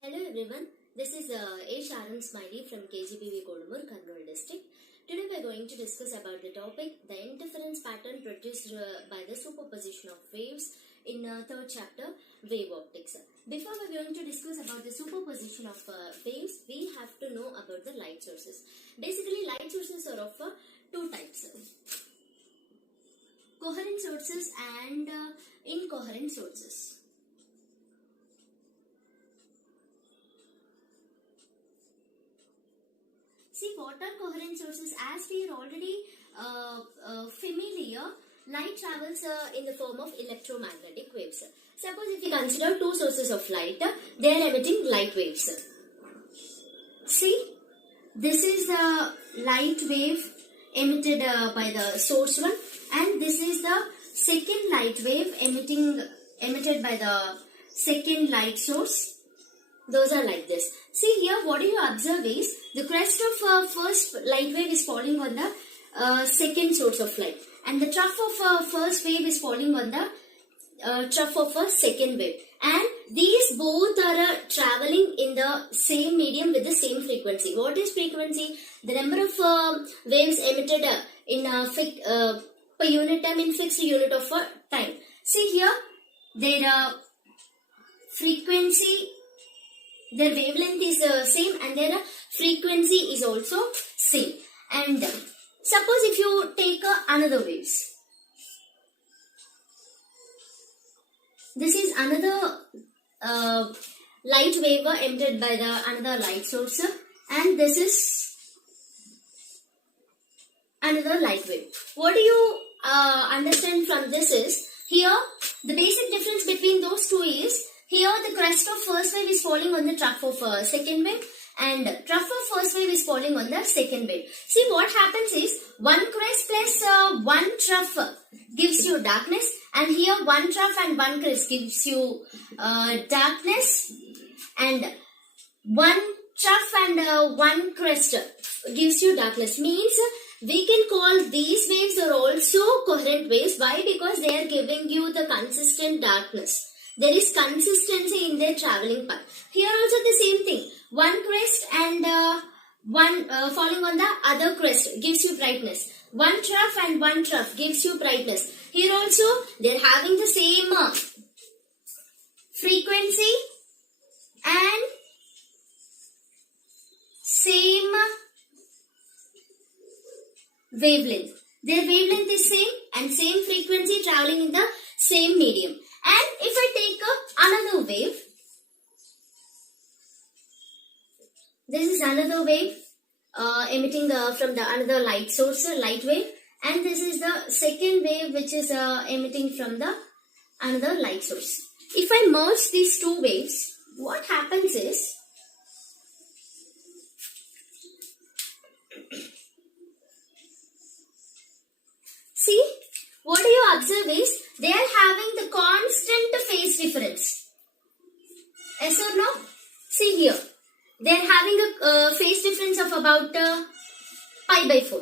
Hello everyone, this is A. Sharon Smiley from KGBV Kodamur, Kurnool district. Today we are going to discuss about the topic, the interference pattern produced by the superposition of waves in third chapter, wave optics. Before we are going to discuss about the superposition of waves, we have to know about the light sources. Basically, light sources are of two types, coherent sources and incoherent sources. See, what are coherent sources? As we are already familiar, light travels in the form of electromagnetic waves. Suppose if we consider two sources of light, they are emitting light waves. See, this is the light wave emitted by the source one, and this is the second light wave emitted by the second light source. Those are like this. See here, what do you observe is the crest of first light wave is falling on the second source of light, and the trough of first wave is falling on the trough of a second wave. And these both are traveling in the same medium with the same frequency. What is frequency? The number of waves emitted in per unit time in fixed unit of time. See here, their frequency. Their wavelength is same and their frequency is also same. And suppose if you take another waves. This is another light wave emitted by the another light source, and this is another light wave. What do you understand from this is, here the basic difference between those two is, here the crest of first wave is falling on the trough of second wave, and trough of first wave is falling on the second wave. See, what happens is, one crest plus one trough gives you darkness, and here one trough and one crest gives you darkness, and one trough and one crest gives you darkness. Means we can call these waves are also coherent waves. Why? Because they are giving you the consistent darkness. There is consistency in their traveling path. Here also the same thing. One crest and one falling on the other crest gives you brightness. One trough and one trough gives you brightness. Here also they are having the same frequency and same wavelength. Their wavelength is same and same frequency traveling in the same medium. And if I take another wave, this is another wave emitting from the another light source, light wave, and this is the second wave which is emitting from the another light source. If I merge these two waves, what happens is, see, what do you observe is, they are having the constant phase difference. Yes or no? See here, they are having a phase difference of about pi by 4.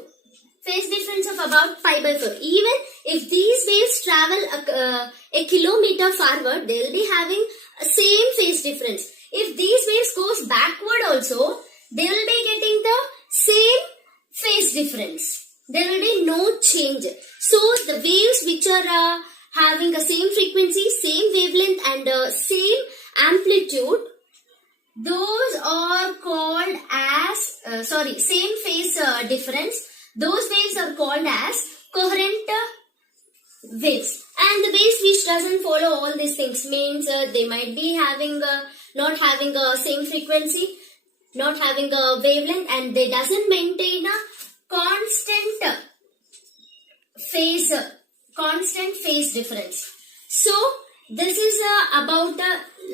Phase difference of about pi by 4. Even if these waves travel a kilometer forward, they will be having a same phase difference. If these waves goes backward also, they will be getting the same phase difference. There will be no change. So the waves which are having the same frequency, same wavelength and same amplitude, those are called as, same phase difference. Those waves are called as coherent waves. And the waves which doesn't follow all these things means they might be having not having a same frequency, not having a wavelength, and they doesn't maintain a constant phase difference. So this is about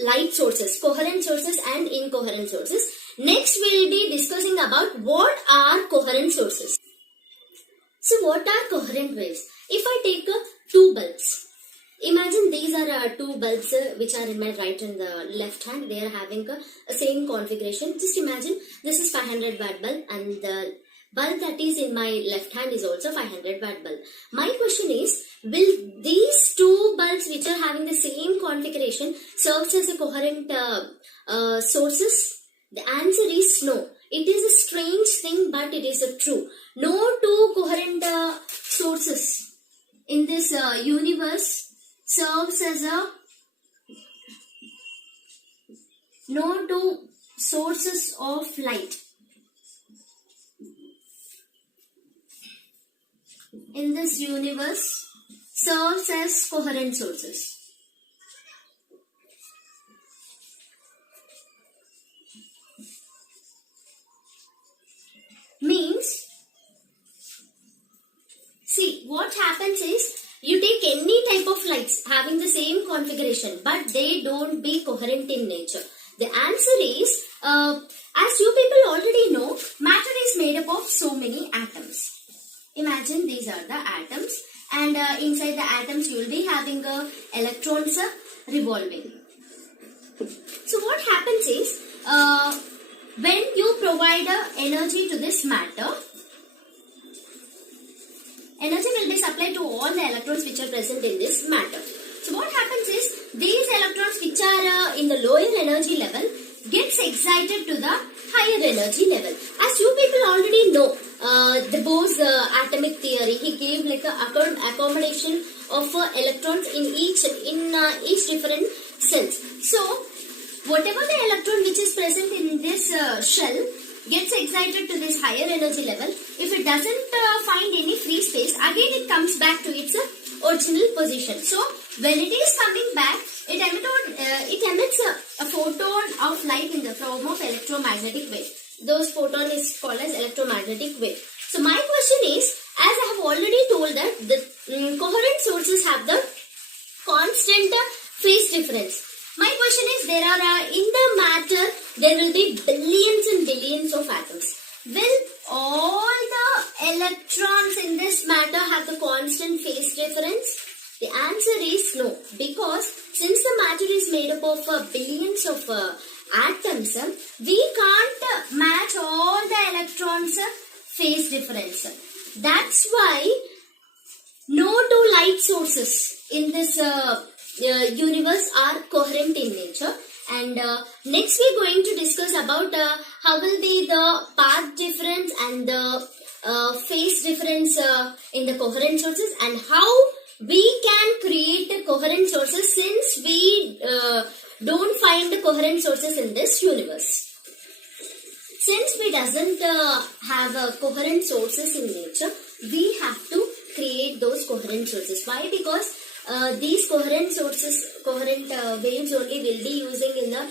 light sources, coherent sources and incoherent sources. Next we will be discussing about what are coherent sources. So what are coherent waves? If I take two bulbs, imagine these are two bulbs which are in my right and the left hand. They are having a same configuration. Just imagine this is 500 watt bulb and the bulb that is in my left hand is also 500 watt bulb. My question is, will these two bulbs which are having the same configuration serves as a coherent sources? The answer is no. It is a strange thing, but it is true. No two coherent sources in this universe serves as a no two sources of light in this universe serves as coherent sources. Means, see, what happens is, you take any type of lights having the same configuration, but they don't be coherent in nature. The answer is, as you people already know, matter is made up of so many atoms. Imagine these are the atoms, and inside the atoms you will be having electrons revolving. So what happens is, when you provide energy to this matter, energy will be supplied to all the electrons which are present in this matter. So what happens is, these electrons which are in the lower energy level gets excited to the higher energy level. As you people already know, the Bohr's atomic theory, he gave like a accommodation of electrons in each different cells. So whatever the electron which is present in this shell gets excited to this higher energy level. If it doesn't find any free space, again it comes back to its original position. So when it is coming back, it emits a photon of light in the form of electromagnetic wave. Those photon is called as electromagnetic wave. So my question is, as I have already told that the coherent sources have the constant phase difference. My question is, there are in the matter there will be billions and billions of atoms. Will all the electrons in this matter have the constant phase difference? The answer is no, because since the matter is made up of billions of atoms, we can't match all the electrons' phase difference. That's why no two light sources in this universe are coherent in nature. And next we are going to discuss about how will be the path difference and the phase difference in the coherent sources, and how we can create the coherent sources since we don't find the coherent sources in this universe. Since we doesn't have coherent sources in nature, we have to create those coherent sources. Why? Because these coherent sources, coherent waves only will be using in the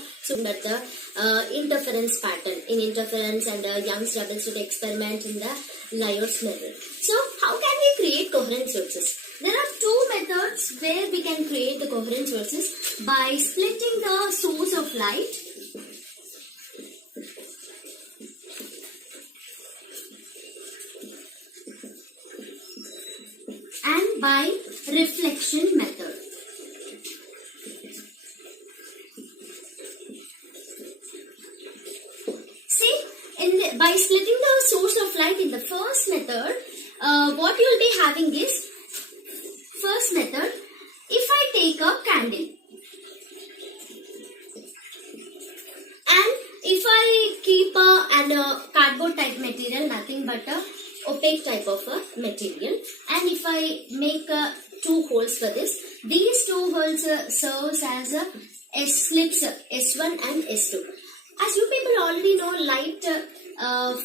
interference pattern, in interference and Young's double slit experiment in the Lyot's method. So how can we create coherent sources? There are two methods where we can create the coherent sources: by splitting the source of light and by reflection method. See, by splitting the source of light in the first method, what you will be having is, first method, if I take a candle and if I keep a cardboard type material, nothing but a opaque type of a material, and if I make two holes for this, these two holes serves as S slits, S1 and S2. As you people already know, light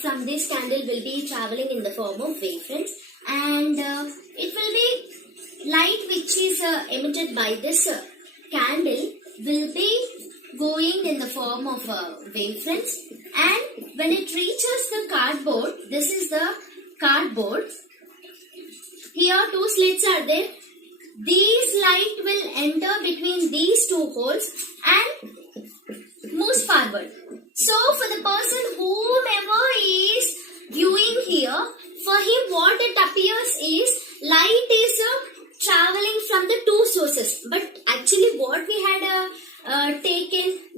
from this candle will be traveling in the form of wavefronts, and it will be light which is emitted by this candle will be going in the form of wavefronts, and when it reaches the cardboard, this is the cardboard, here two slits are there, these light will enter between these two holes and moves forward. So for the person whomever is viewing here, for him what it appears is light is traveling from the two sources, but actually what we had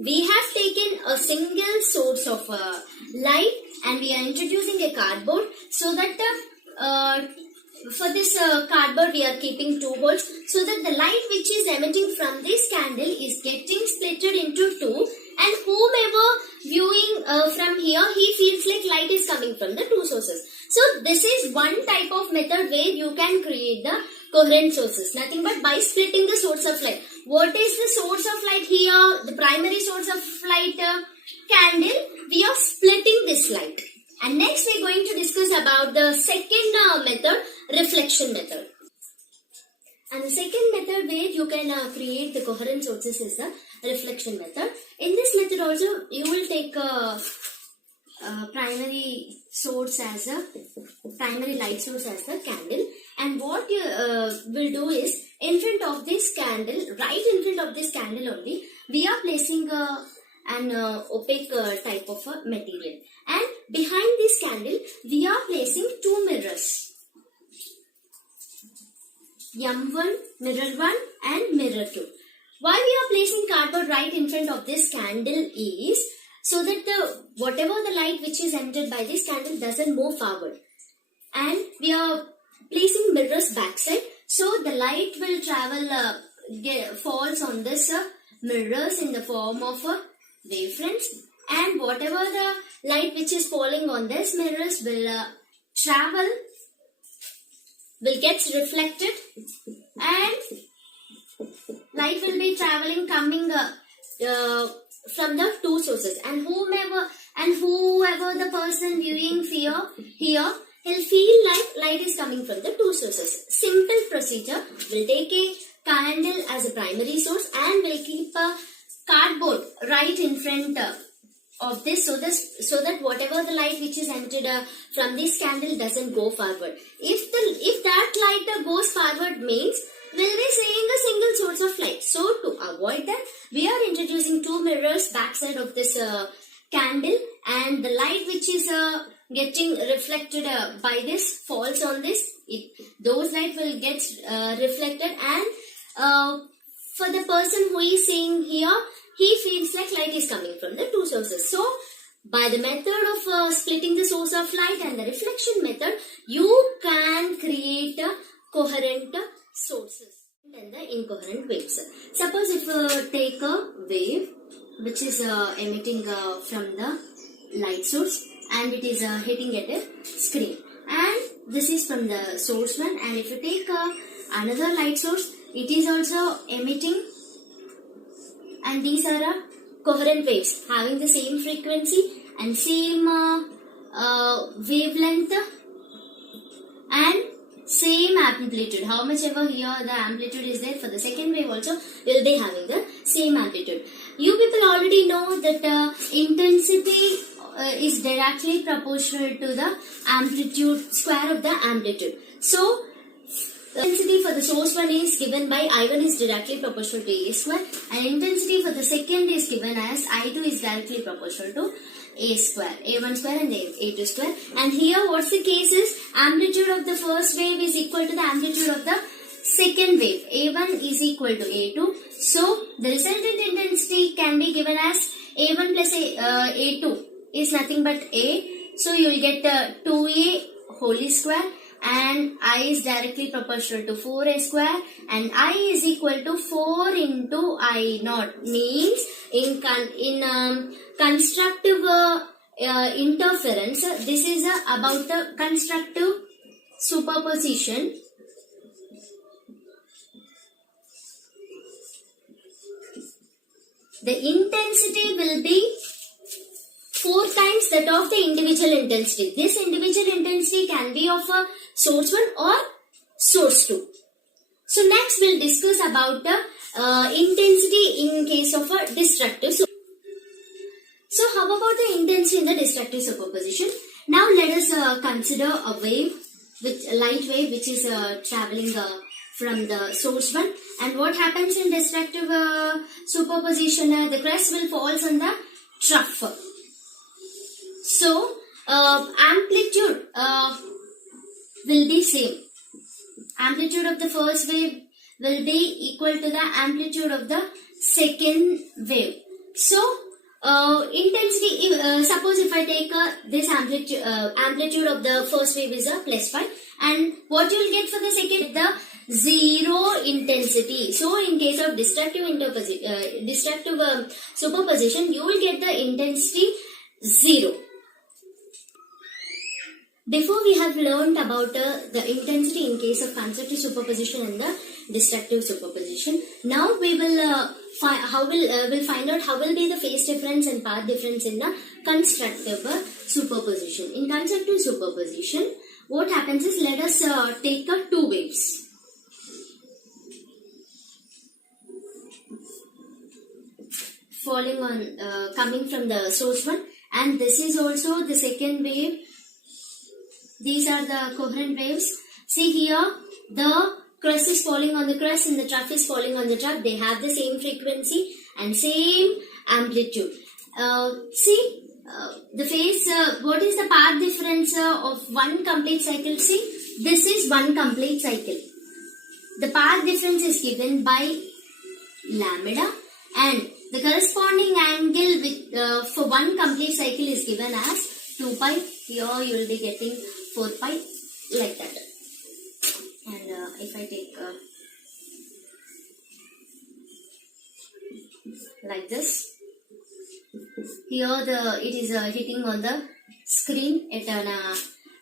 we have taken a single source of light, and we are introducing a cardboard, so that for this cardboard we are keeping 2 holes, so that the light which is emitting from this candle is getting splitted into 2, and whomever viewing from here, he feels like light is coming from the 2 sources. So this is one type of method where you can create the coherent sources, nothing but by splitting the source of light. What is the source of light here? The primary source of light, candle. We are splitting this light. And next we are going to discuss about the second method, reflection method. And the second method where you can create the coherent sources is the reflection method. In this method also, you will take a primary source as a primary light source as the candle, and what you will do is, in front of this candle, right in front of this candle only, we are placing an opaque type of a material, and behind this candle we are placing 2 mirrors, M1, mirror 1 and mirror 2. Why we are placing cardboard right in front of this candle is so that whatever the light which is emitted by this candle doesn't move forward, and we are placing mirrors backside, so the light will travel falls on this mirrors in the form of wavefronts, and whatever the light which is falling on this mirrors will get reflected, and light will be traveling coming from the 2 sources, and whoever the person viewing here, he'll feel like light is coming from the 2 sources. Simple procedure. We'll take a candle as a primary source, and we'll keep a cardboard right in front of this, so that whatever the light which is emitted from this candle doesn't go forward. If that light goes forward, means we'll be seeing a single source of light. So to avoid that, we are introducing 2 mirrors backside of this candle, and the light which is getting reflected by this falls on this. Those light will get reflected, and for the person who is seeing here, he feels like light is coming from the 2 sources. So by the method of splitting the source of light and the reflection method, you can create coherent sources and the incoherent waves. Suppose if you take a wave which is emitting from the light source, and it is hitting at a screen, and this is from the source 1, and if you take another light source, it is also emitting, and these are coherent waves having the same frequency and same wavelength and same amplitude. How much ever here the amplitude is there, for the second wave also will be having the same amplitude. You people already know that intensity is directly proportional to the amplitude, square of the amplitude. So intensity for the source 1 is given by I1 is directly proportional to A square, and intensity for the second is given as I2 is directly proportional to A square, A1 square and A2 square. And here what's the case is, amplitude of the first wave is equal to the amplitude of the second wave. A1 is equal to A2. So the resultant intensity can be given as A1 plus A2 is nothing but A. So you will get 2A whole square, and I is directly proportional to 4A square, and I is equal to 4 into I naught. Means in constructive interference, this is about the constructive superposition. The intensity will be 4 times that of the individual intensity. This individual intensity can be of a source 1 or source 2. So next we'll discuss about the intensity in case of a destructive. So how about the intensity in the destructive superposition? Now let us consider a wave, a light wave which is traveling from the source 1. And what happens in destructive superposition? The crest will falls on the trough. So amplitude will be same. Amplitude of the first wave will be equal to the amplitude of the second wave. So intensity, suppose if I take this amplitude of the first wave is a plus 5, and what you will get for the second, the 0 intensity. So in case of destructive superposition, you will get the intensity 0. Before we have learned about the intensity in case of constructive superposition and the destructive superposition. Now we will we'll find out how will be the phase difference and path difference in the constructive superposition. In constructive superposition, what happens is, let us take two waves. Falling on coming from the source one, and this is also the second wave. These are the coherent waves. See here, the crust is falling on the crust and the trough is falling on the trough. They have the same frequency and same amplitude. See the phase, what is the path difference of one complete cycle? See, this is one complete cycle. The path difference is given by lambda, and the corresponding angle with, for one complete cycle is given as 2 pi. Here you will be getting 4 pi, like that. And if I take like this, here it is hitting on the screen at a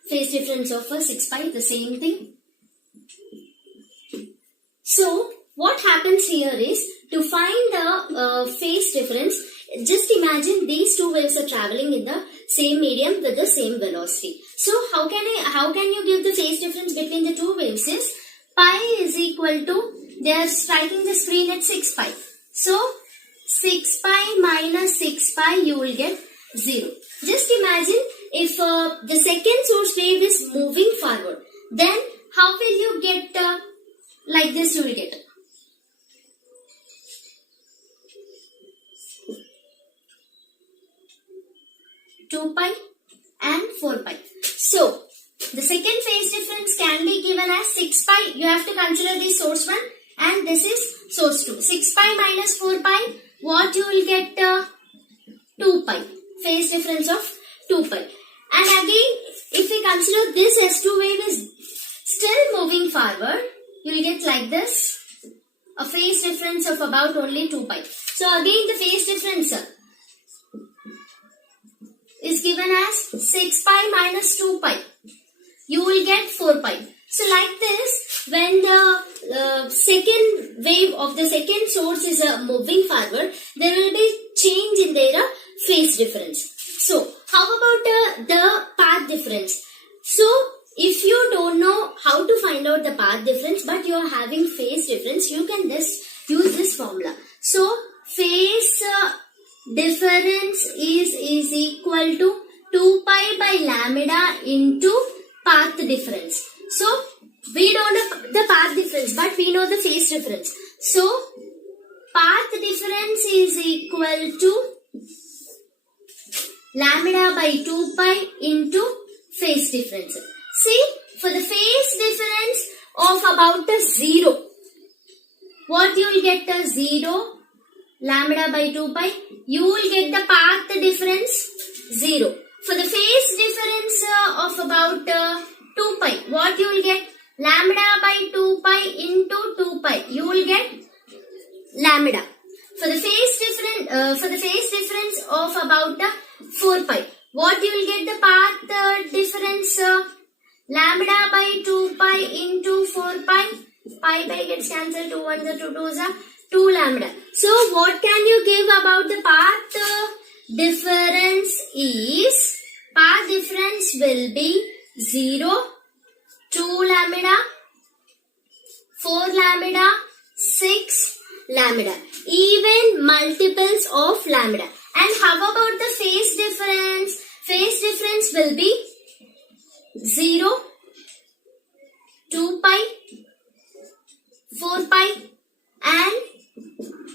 phase difference of 6 pi, the same thing. So what happens here is, to find the phase difference, just imagine these two waves are traveling in the same medium with the same velocity. So how can you give the phase difference between the two waves is, pi is equal to, they are striking the screen at 6 pi. So 6 pi minus 6 pi, you will get 0. Just imagine if the second source wave is moving forward, then how will you get like this? You will get 2 pi and 4 pi. So the second phase difference can be given as 6 pi. You have to consider this source 1 and this is source 2. 6 pi minus 4 pi, what you will get? 2 pi. Phase difference of 2 pi. And again, if we consider this S2 wave is still moving forward, you will get like this, a phase difference of about only 2 pi. So again, the phase difference is given as 6 pi minus 2 pi. You will get 4 pi. So like this, when the second wave of the second source is moving forward, there will be change in their phase difference. So how about the path difference? So if you don't know how to find out the path difference but you are having phase difference, you can just use this formula. So phase difference is equal to 2 pi by lambda into path difference. So we don't know the path difference but we know the phase difference. So path difference is equal to lambda by 2 pi into phase difference. See, for the phase difference of about 0, what you will get? 0 lambda by 2 pi, you will get the path difference 0. For the phase difference of about 2 pi, what you will get? Lambda by 2 pi into 2 pi, you will get lambda. For the phase difference of about 4 pi, what you will get? The path difference lambda by 2 pi into 4 pi. Pi gets cancelled, 2 1s are 2 2s are 2 lambda. So what can you give about the path difference is, path difference will be 0, 2 lambda, 4 lambda, 6 lambda, even multiples of lambda. And how about the phase difference? Phase difference will be 0, 2 pi, 4 pi and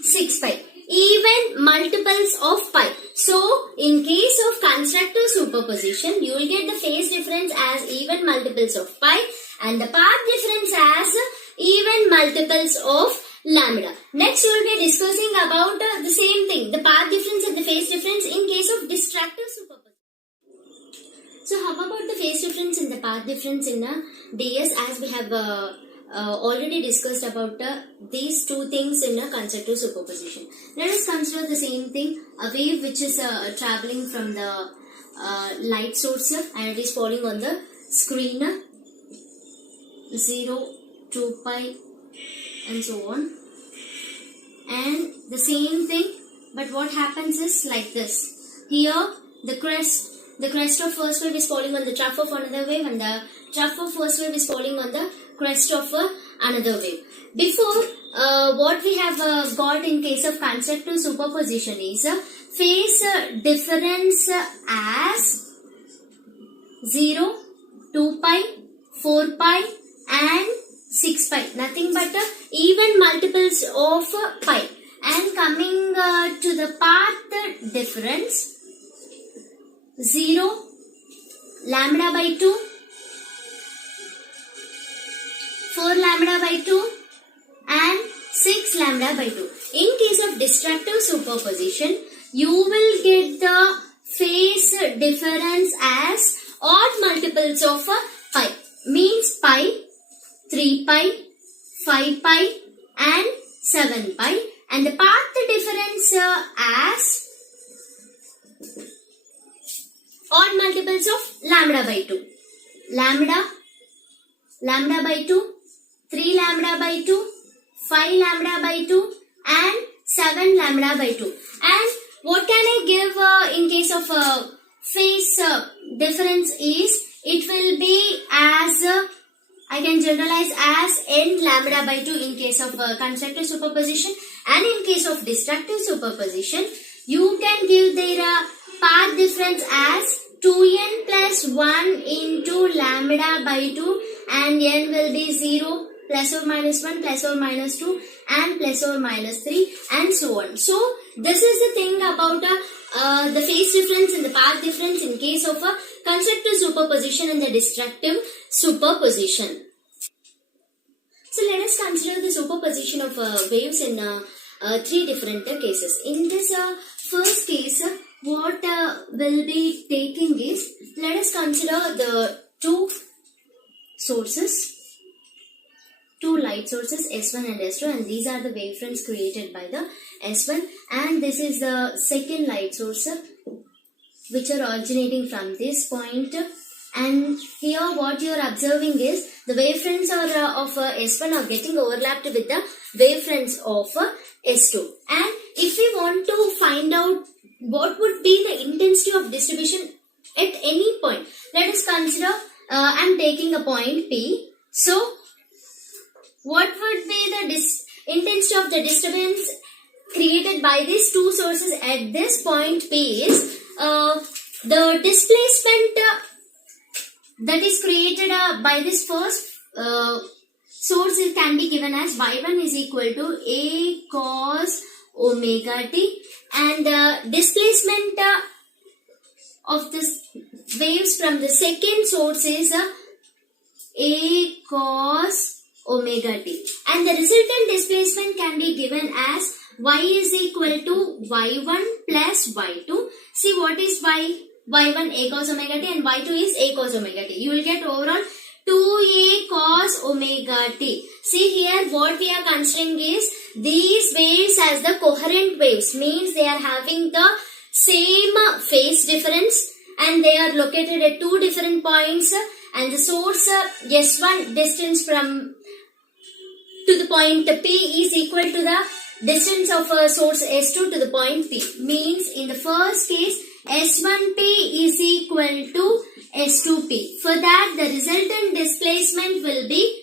6 pi, even multiples of pi. So in case of constructive superposition, you will get the phase difference as even multiples of pi and the path difference as even multiples of lambda. Next we will be discussing about the same thing, the path difference and the phase difference destructive superposition. So how about the phase difference and the path difference in DS, as we have already discussed about these two things in a constructive superposition. Let us consider the same thing, a wave which is traveling from the light source and it is falling on the screen, 0, 2 pi and so on, and the same thing, but what happens is like this. Here the crest of first wave is falling on the trough of another wave, and the trough of first wave is falling on the crest of another wave. Before, what we have got in case of constructive superposition is phase difference as 0, 2 pi, 4 pi and 6 pi. Nothing but even multiples of pi. And coming to the path difference, 0, lambda by 2, 4 lambda by 2 and 6 lambda by 2. In case of destructive superposition, you will get the phase difference as odd multiples of pi. Means pi, 3 pi, 5 pi and 7 pi. And the path difference as odd multiples of lambda by 2. Lambda by 2, 3 lambda by 2, 5 lambda by 2 and 7 lambda by 2. And what can I give in case of phase difference is, it will be as, I can generalize as n lambda by 2 in case of constructive superposition, and in case of destructive superposition, you can give their path difference as 2n plus 1 into lambda by 2, and n will be 0, plus or minus 1, plus or minus 2 and plus or minus 3 and so on. So this is the thing about the phase difference and the path difference in case of a constructive superposition and the destructive superposition. So let us consider the superposition of waves in 3 different cases. In this first case, what will be taking is, let us consider the two light sources S1 and S2, and these are the wavefronts created by the S1, and this is the second light source which are originating from this point. And here what you are observing is the wavefronts of S1 are getting overlapped with the wavefronts of S2. And if we want to find out what would be the intensity of distribution at any point, let us consider I am taking a point P. So what would be the intensity of the disturbance created by these two sources at this point P is the displacement that is created by this first source can be given as y1 is equal to a cos omega t, and displacement of this waves from the second source is a cos omega t, and the resultant displacement can be given as y is equal to y1 plus y2. See what is y1 a cos omega t and y2 is a cos omega t. You will get overall 2a cos omega t. See here what we are considering is these waves as the coherent waves, means they are having the same phase difference and they are located at two different points, and the source S1 distance from to the point P is equal to the distance of source S2 to the point P. Means in the first case S1P is equal to S2P. For that the resultant displacement will be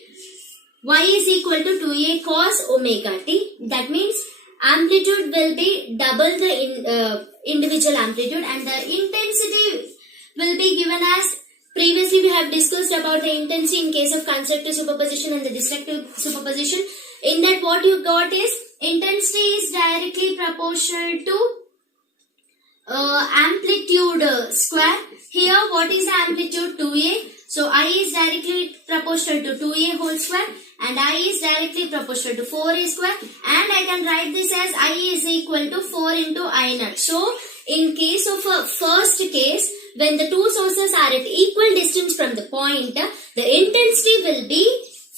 y is equal to 2a cos omega t. That means amplitude will be double the individual amplitude, and the intensity will be given as previously we have discussed about the intensity in case of constructive superposition and the destructive superposition. In that what you got is intensity is directly proportional to amplitude square. Here what is the amplitude? 2a. So I is directly proportional to 2a whole square and I is directly proportional to 4a square, and I can write this as I is equal to 4 into I naught. So in case of a first case, when the two sources are at equal distance from the point, the intensity will be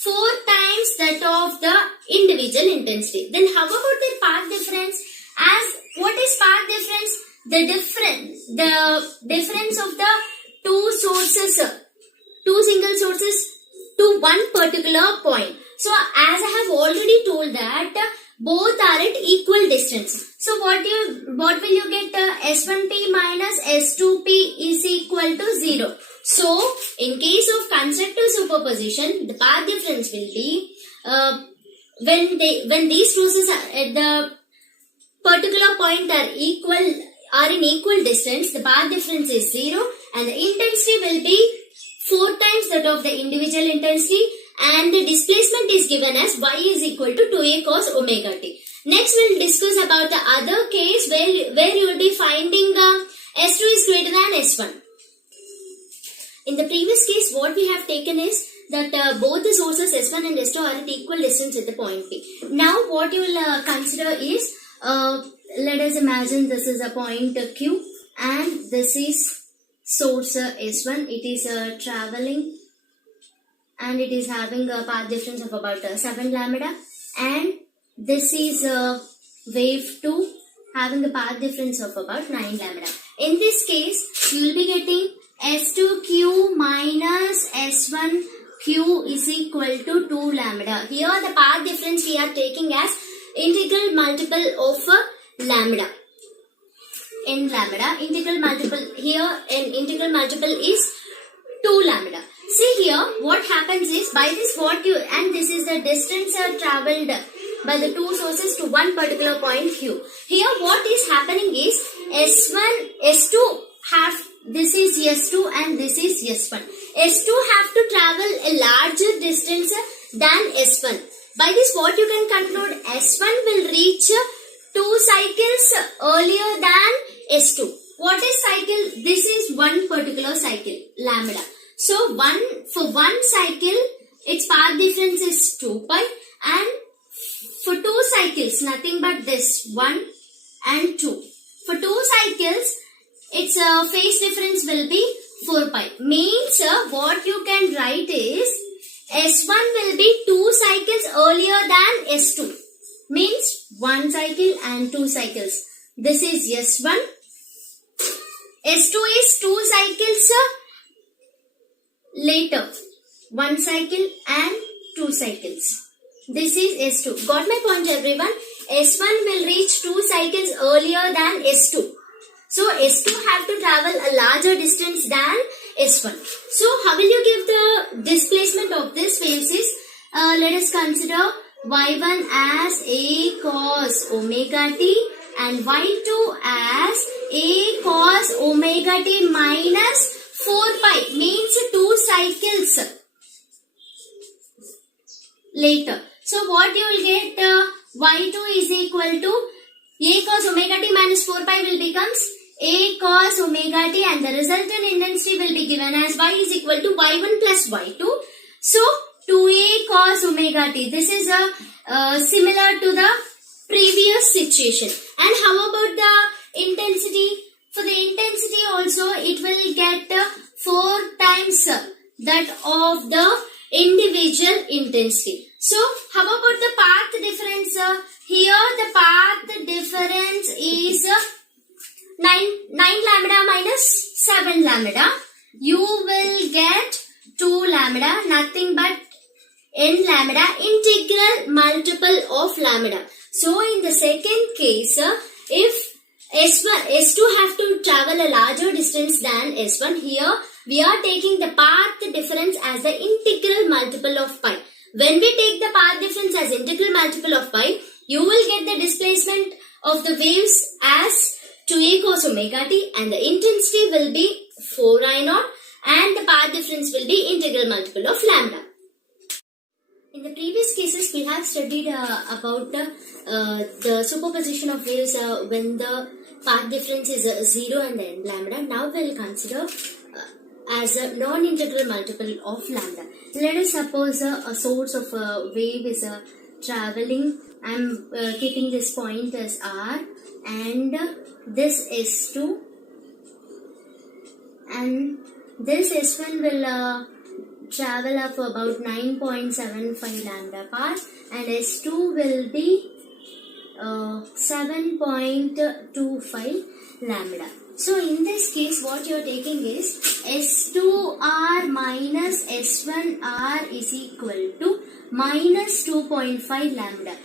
4 times that of the individual intensity. Then how about the path difference? As what is path difference? The difference of the two sources, two single sources to one particular point. So as I have already told that both are at equal distance. So what will you get? S1p minus S2p is equal to 0. So in case of constructive superposition, the path difference will be when these sources are at the particular point are in equal distance, the path difference is 0 and the intensity will be 4 times that of the individual intensity, and the displacement is given as y is equal to 2a cos omega t. Next we will discuss about the other case where you will be finding S2 is greater than S1. In the previous case, what we have taken is that both the sources S1 and S2 are at equal distance at the point P. Now what you will consider is, let us imagine this is a point Q and this is source S1. It is traveling and it is having a path difference of about 7 lambda, and this is wave 2 having a path difference of about 9 lambda. In this case, you will be getting S2q minus S1q is equal to 2 lambda. Here the path difference we are taking as integral multiple of lambda. In lambda, integral multiple here, an integral multiple is 2 lambda. See here, what happens is, by this and this is the distance travelled by the two sources to one particular point Q. Here what is happening is, S1, S2 this is S2 and this is S1. S2 have to travel a larger distance than S1. By this what you can conclude, S1 will reach 2 cycles earlier than S2. What is cycle? This is one particular cycle, lambda. So for one cycle, its path difference is 2 pi, and for 2 cycles, nothing but this 1 and 2. For 2 cycles, its phase difference will be 4 pi. Means what you can write is, S1 will be 2 cycles earlier than S2. Means 1 cycle and 2 cycles. This is S1. S2 is 2 cycles later. 1 cycle and 2 cycles. This is S2. Got my point, everyone? S1 will reach 2 cycles earlier than S2. So S2 have to travel a larger distance than S1. So how will you give the displacement of this phases? Let us consider y1 as a cos omega t and y2 as a cos omega t minus 4 pi, means 2 cycles later. So what you will get, y2 is equal to a cos omega t minus 4 pi will becomes a cos omega t, and the resultant intensity will be given as y is equal to y1 plus y2. So 2a cos omega t. This is similar to the previous situation. And how about the intensity? For the intensity also, it will get 4 times that of the individual intensity. So how about the path difference? Here the path difference is 9 lambda minus 7 lambda. You will get 2 lambda, nothing but n lambda, integral multiple of lambda. So in the second case, if S2 have to travel a larger distance than S1, here we are taking the path difference as the integral multiple of pi. When we take the path difference as integral multiple of pi, you will get the displacement of the waves as 2a cos omega t, and the intensity will be 4I0, and the path difference will be integral multiple of lambda. In the previous cases, we have studied about the superposition of waves when the path difference is 0 and then lambda. Now we will consider as a non-integral multiple of lambda. Let us suppose a source of a wave is traveling I'm keeping this point as R, and this S2, and this S1 will travel up about 9.75 lambda path, and S2 will be 7.25 lambda. So in this case, what you are taking is S2R minus S1R is equal to minus 2.5 lambda.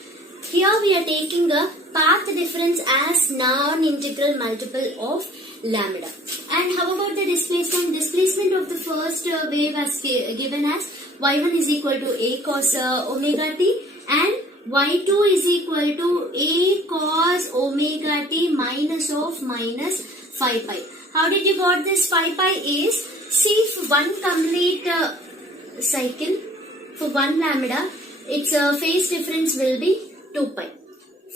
Here we are taking a path difference as non-integral multiple of lambda. And how about the displacement? Displacement of the first wave as given as y1 is equal to a cos omega t, and y2 is equal to a cos omega t minus of minus 5 pi. How did you got this 5 pi is, see, for one complete cycle, for 1 lambda, its phase difference will be 2 pi.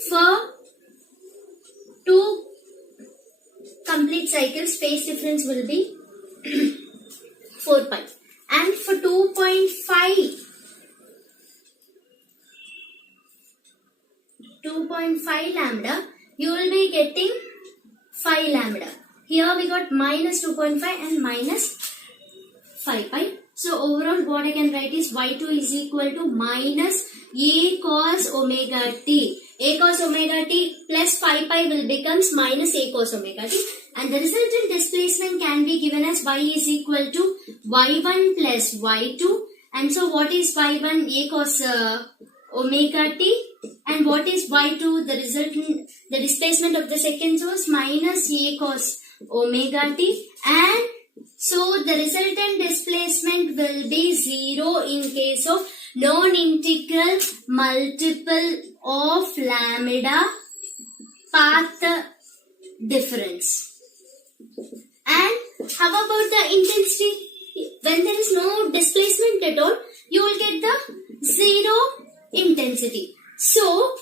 For 2 complete cycles, phase difference will be 4 pi. And for 2.5 lambda, you will be getting 5 lambda. Here we got minus 2.5 and minus 5 pi. So overall what I can write is y2 is equal to minus a cos omega t. A cos omega t plus 5 pi will becomes minus a cos omega t, and the resultant displacement can be given as y is equal to y1 plus y2. And so what is y1? A cos omega t, and what is y2? The resultant, the displacement of the second source, minus a cos omega t, and so the resultant displacement will be 0 in case of non-integral multiple of lambda path difference. And how about the intensity? When there is no displacement at all, you will get the 0 intensity. So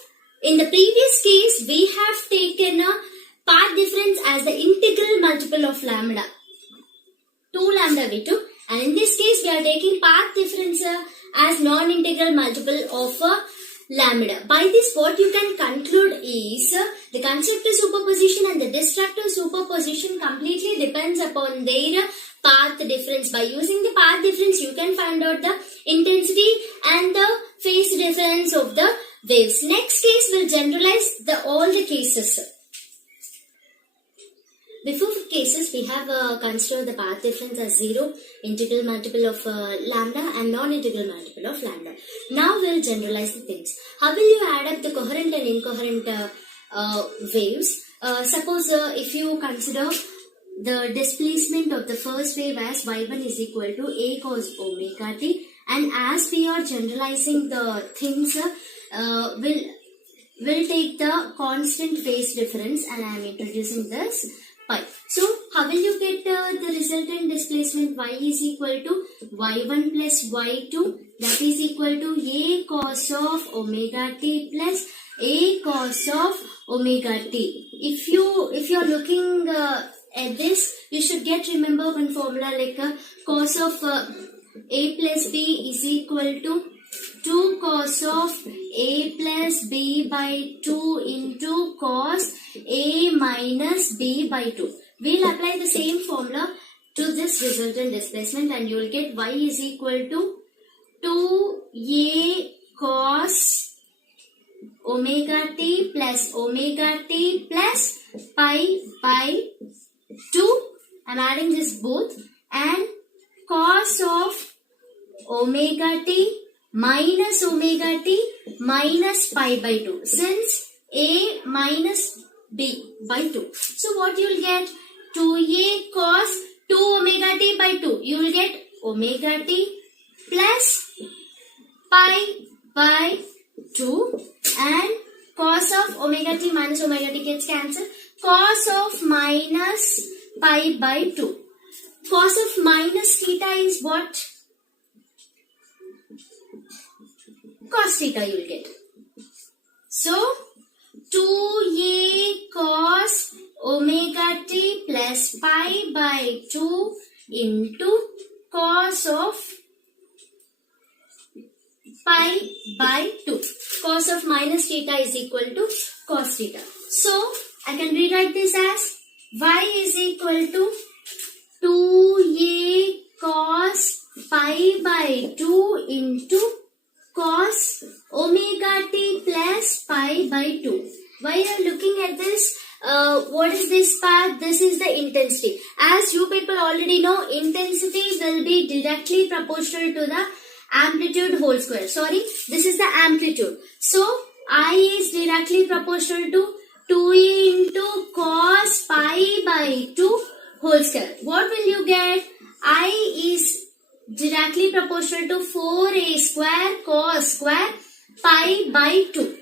in the previous case, we have taken a path difference as the integral multiple of lambda, 2 lambda v2, and in this case we are taking path difference as non-integral multiple of lambda. By this, what you can conclude is the constructive superposition and the destructive superposition completely depends upon their path difference. By using the path difference, you can find out the intensity and the phase difference of the waves. Next case will generalize all the cases. Before cases, we have considered the path difference as 0, integral multiple of lambda, and non-integral multiple of lambda. Now we will generalize the things. How will you add up the coherent and incoherent waves? Suppose if you consider the displacement of the first wave as y1 is equal to a cos omega t, and as we are generalizing the things, we'll take the constant phase difference, and I am introducing this pi. So how will you get the resultant displacement? Y is equal to y1 plus y2, that is equal to a cos of omega t plus a cos of omega t. If you are looking at this, you should remember one formula like cos of a plus b is equal to 2 cos of a plus b by 2 into cos a minus b by 2. We'll apply the same formula to this resultant displacement, and you will get y is equal to 2a cos omega t plus pi by 2. I'm adding this both, and cos of omega t minus pi by 2, since a minus b by 2. So what you will get? 2a cos 2 omega t by 2. You will get omega t plus pi by 2, and cos of omega t minus omega t gets cancelled. Cos of minus pi by 2. Cos of minus theta is what? Cos theta you will get. So 2a cos omega t plus pi by 2 into cos of pi by 2. Cos of minus theta is equal to cos theta. So, I can rewrite this as y is equal to 2a cos pi by 2 into cos omega t plus pi by 2. Why are you looking at this? What is this part? This is the intensity. As you people already know, intensity will be directly proportional to the amplitude whole square. Sorry, this is the amplitude. So, I is directly proportional to 2e into cos pi by 2 whole square. What will you get? I is directly proportional to 4a square cos square pi by 2.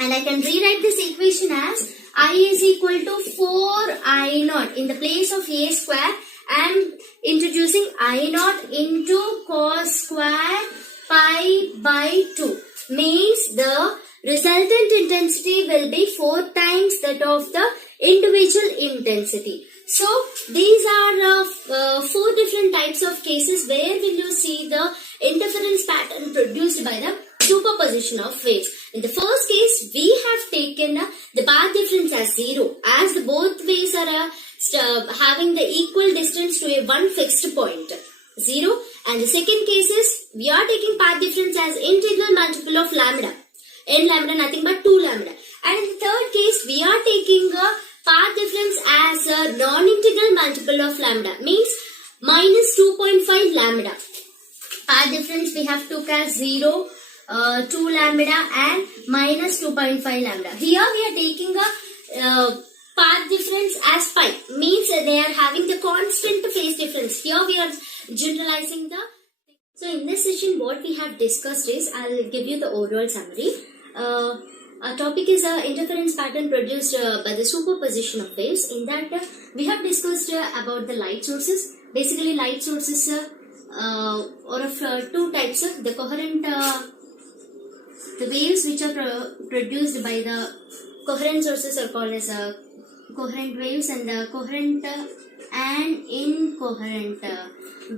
And I can rewrite this equation as I is equal to 4I naught. In the place of a square, I am introducing I naught into cos square pi by 2. Means the resultant intensity will be 4 times that of the individual intensity. So, these are 4 different types of cases where will you see the interference pattern produced by the superposition of waves. In the first case, we have taken the path difference as 0, as the both waves are having the equal distance to a one fixed point, 0. And the second case is, we are taking path difference as integral multiple of lambda. N lambda nothing but 2 lambda. And in the third case, we are taking a path difference as a non-integral multiple of lambda. Means minus 2.5 lambda. Path difference we have took as 0, 2 lambda and minus 2.5 lambda. Here we are taking a path difference as pi. Means they are having the constant phase difference. Here we are generalizing the... So in this session what we have discussed is, I will give you the overall summary. Our topic is interference pattern produced by the superposition of waves. In that we have discussed about the light sources. Basically light sources are of 2 types. The coherent, the waves which are produced by the coherent sources are called as coherent waves, and the coherent and incoherent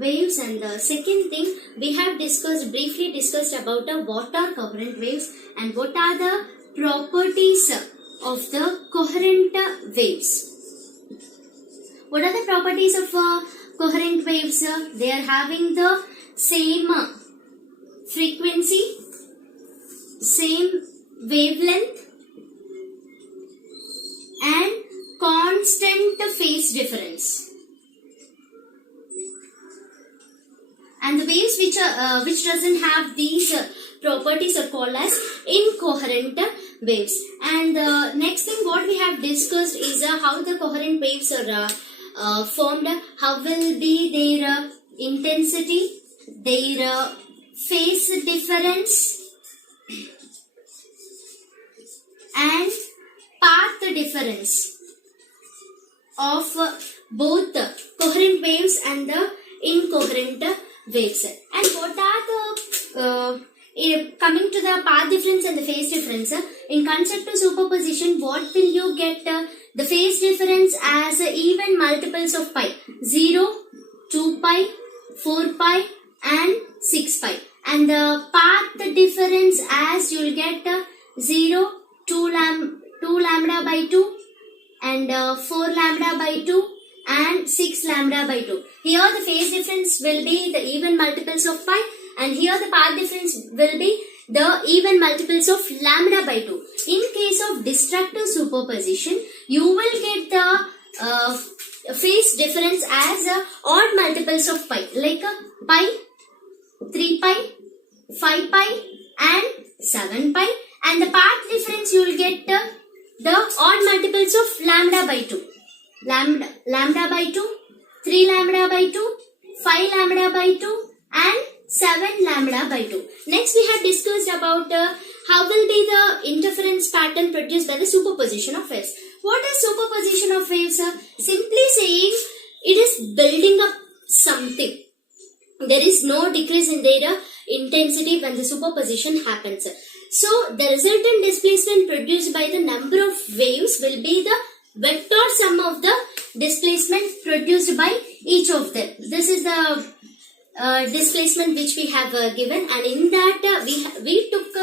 waves. And the second thing we have briefly discussed about what are coherent waves and what are the properties of the coherent waves. What are the properties of coherent waves? They are having the same frequency, same wavelength and constant phase difference. And the waves which doesn't have these properties are called as incoherent waves. And the next thing what we have discussed is how the coherent waves are formed, how will be their intensity, their phase difference and path difference of both the coherent waves and the incoherent waves. And what are the coming to the path difference and the phase difference, in concept of superposition, what will you get? The phase difference as even multiples of pi, 0, 2 pi, 4 pi and 6 pi. And the path difference as you will get 0, 2 lambda by 2 and 4 lambda by 2 and 6 lambda by 2. Here the phase difference will be the even multiples of pi, and here the path difference will be the even multiples of lambda by 2. In case of destructive superposition, you will get the phase difference as odd multiples of pi, like pi, 3 pi, 5 pi and 7 pi. And the path difference you will get the odd multiples of lambda by 2. Lambda by 2, 3 lambda by 2, 5 lambda by 2 and 7 lambda by 2. Next we have discussed about how will be the interference pattern produced by the superposition of waves. What is superposition of waves? Simply saying it is building up something. There is no decrease in their intensity when the superposition happens. So the resultant displacement produced by the number of waves will be the vector sum of the displacement produced by each of them. This is the displacement which we have given, and in that we took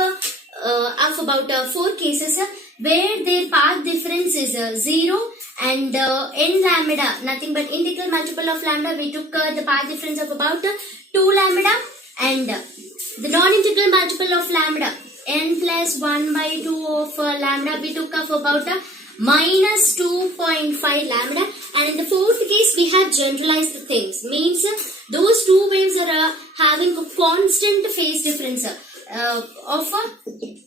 of about 4 cases where their path difference is 0 and n lambda, nothing but integral multiple of lambda. We took the path difference of about 2 lambda, and the non-integral multiple of lambda, n plus 1 by 2 of lambda, we took of about minus 2.5 lambda. And in the fourth case we have generalized things, means those two waves are having a constant phase difference of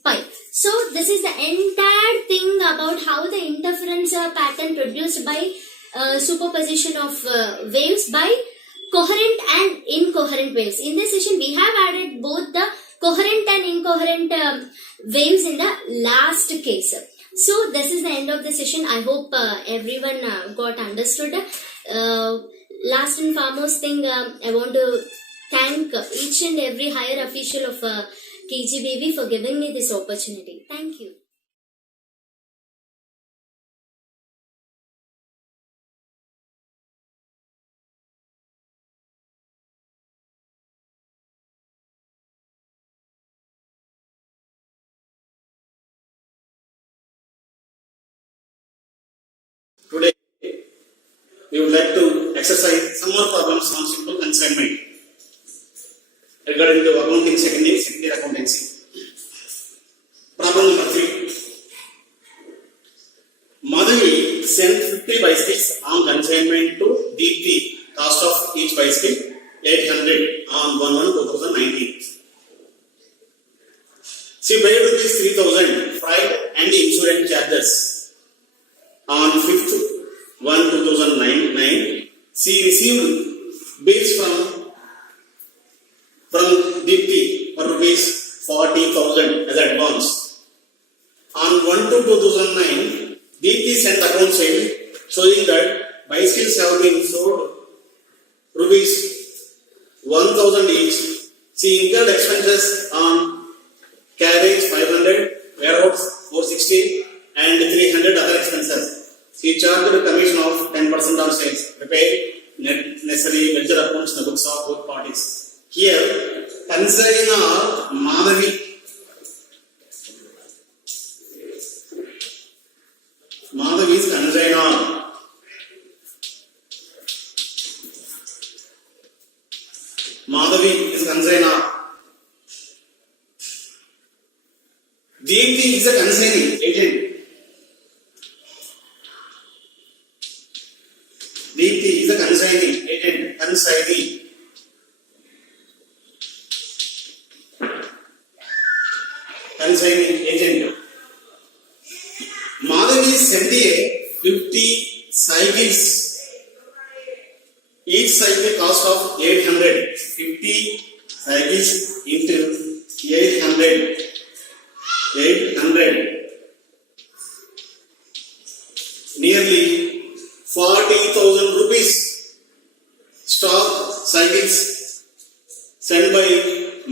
pi. So this is the entire thing about how the interference pattern produced by superposition of waves by coherent and incoherent waves. In this session we have added both the coherent and incoherent waves in the last case. So this is the end of the session. I hope everyone got understood. Last and foremost thing, I want to thank each and every higher official of KGBV for giving me this opportunity. Thank you. Today, we would like to exercise some more problems on simple consignment regarding the accounting secondary accountancy. Problem number 3. Madhavi sent 50 bicycles on consignment to Deepthi. Cost of each bicycle 800 on 1/1/2019. She paid ₹3,000 freight and insurance charges. On 5th 1/2009, she received bills from Deepthi for ₹40,000 as advance. On 1/2/2009, Deepthi sent account sale showing that bicycles have been sold ₹1,000 each. She incurred expenses on carriage 500, warehouse 460, and 300 other expenses. She charged a commission of 10% on sales, prepaid necessary ledger accounts in the books of both parties. Here, consignor Madhavi. Madhavi is consignor. Madhavi is consignor. Deepthi is a consignee agent. Deepthi is a consignee agent. Consignee. Consignee agent. Madhavi sent 50 cycles. Each cycle cost of 800. 50 cycles into 800. 800. Nearly 40,000 rupees. Stock cycles sent by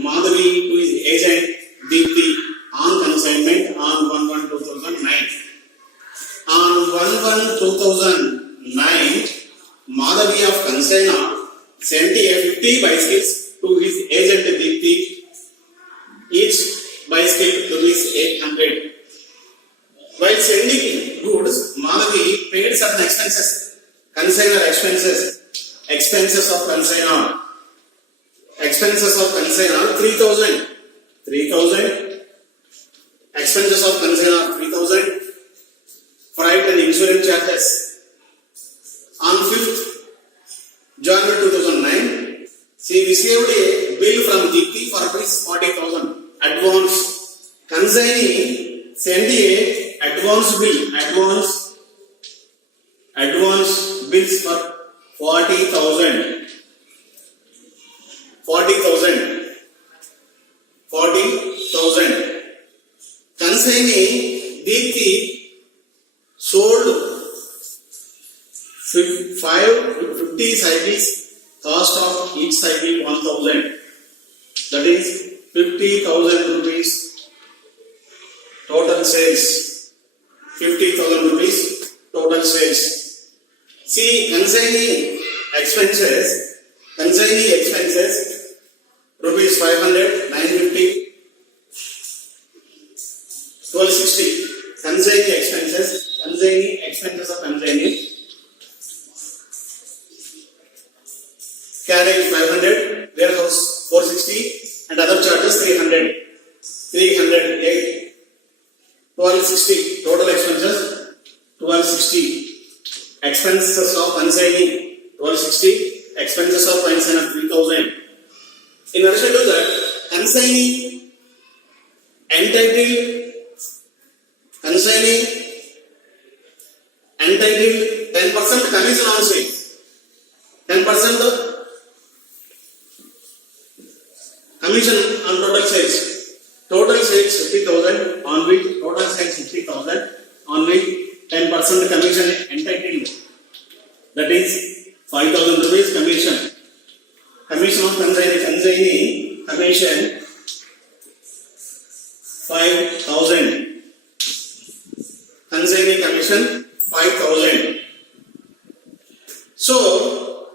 Madhavi to his agent Deepthi on consignment on 1/1/2009. On 1/1/2009, Madhavi of consignor sent 50 bicycles to his agent Deepthi. Each bicycle ₹800. While sending goods, Madhavi paid certain expenses. Consignor expenses of consignor. Expenses of consignor 3,000. 3,000. Expenses of consignor 3,000. Freight and insurance charges. On 5th January 2009, she received a bill from Deepthi for ₹40,000 advance. Consignee sent a advance bills for 40,000. 40,000. Consignee Deepthi sold 50 cycles, cost of each cycle 1,000. That is 50,000 rupees total sales. 50,000 rupees total sales. See, consignee expenses consignee expenses rupees 500, 950, 1260. Consignee expenses of consignee. Carriage 500, warehouse 460, and other charges 300. 308. 1260. Total expenses 1260. Expenses of consignee 1260. Expenses of consignee 3000. In addition to that, consignee entitled 10% commission on sales. 10% commission on total sales. Total sales 50,000, on which total sales 50,000, on which 10% commission entitled. That is 5,000 rupees commission. Commission of consignee commission 5,000. Consignee commission 5,000. So